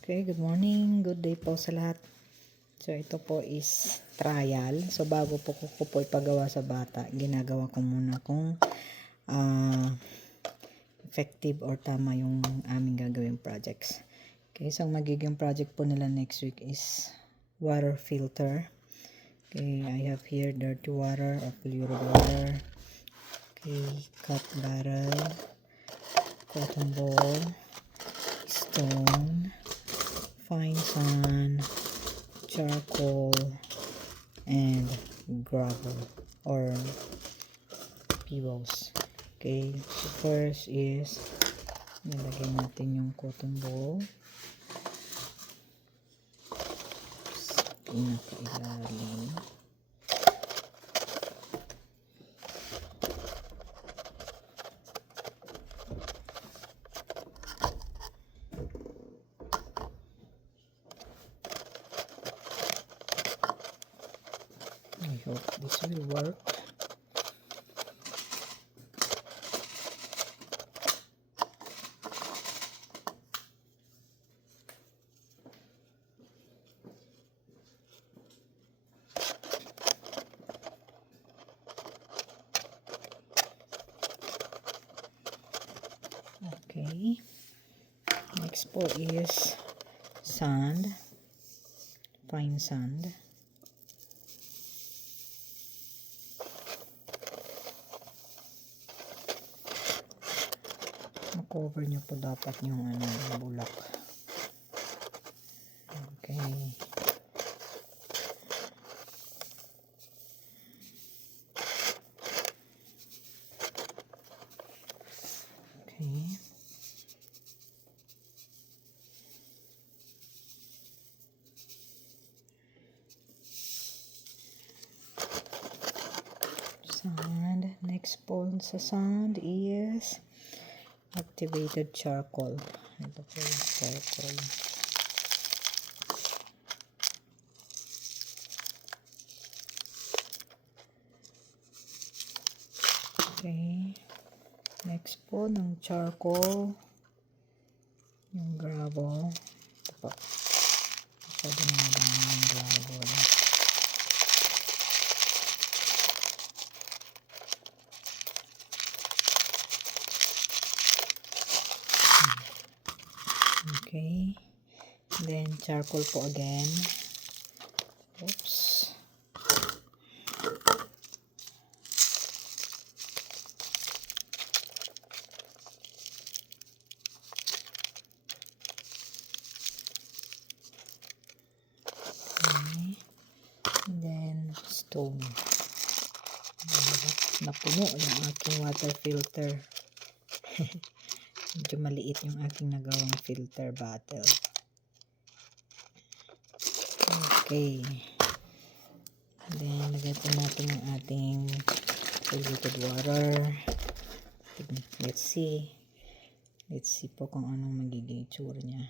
Okay, good morning. Good day po sa lahat. So, ito po is trial. So, bago po ko po ipagawa sa bata, ginagawa ko muna kung effective or tama yung aming gagawin projects. Okay, so ang magiging project po nila next week is water filter. Okay, I have here dirty water or polluted water. Okay, cup barrel, cotton ball, stone, fine sand, charcoal, and gravel or pebbles. Okay, so first is nilagay natin yung cotton ball sa pinakailalim. I hope this will work. Okay. Next po is sand, fine sand. Cover nyo po dapat yung bulak. Okay. Okay. Sand. Next po sa sand is activated charcoal. Ito po yung charcoal. Okay. Next po ng charcoal, yung gravel. Ito po. Masyado na madami yung gravel. Okay. Then charcoal po again. Oops. Okay. Then stone. Napuno yung aking water filter. Medyo maliit yung aking nagawang filter bottle. Okay. Then, lagay po natin yung ating polluted water. Let's see. Let's see po kung anong magiging itsura niya.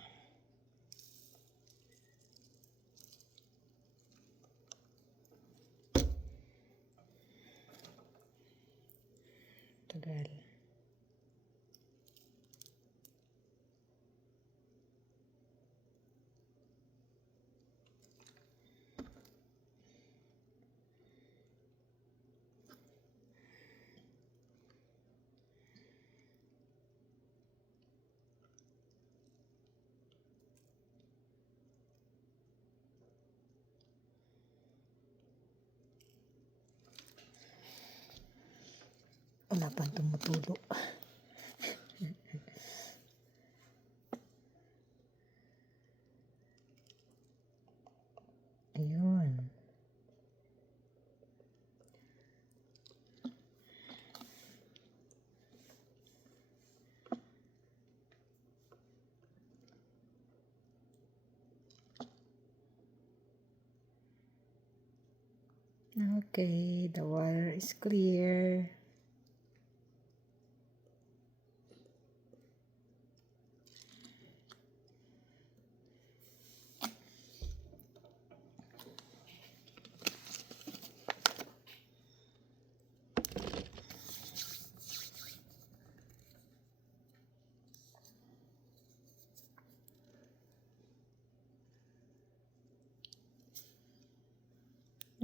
Tagal. Wala pang tumutulo. Ayun. Okay, the water is clear.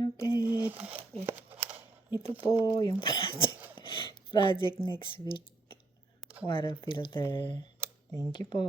Okay. Ito po yung project next week. Water filter. Thank you po.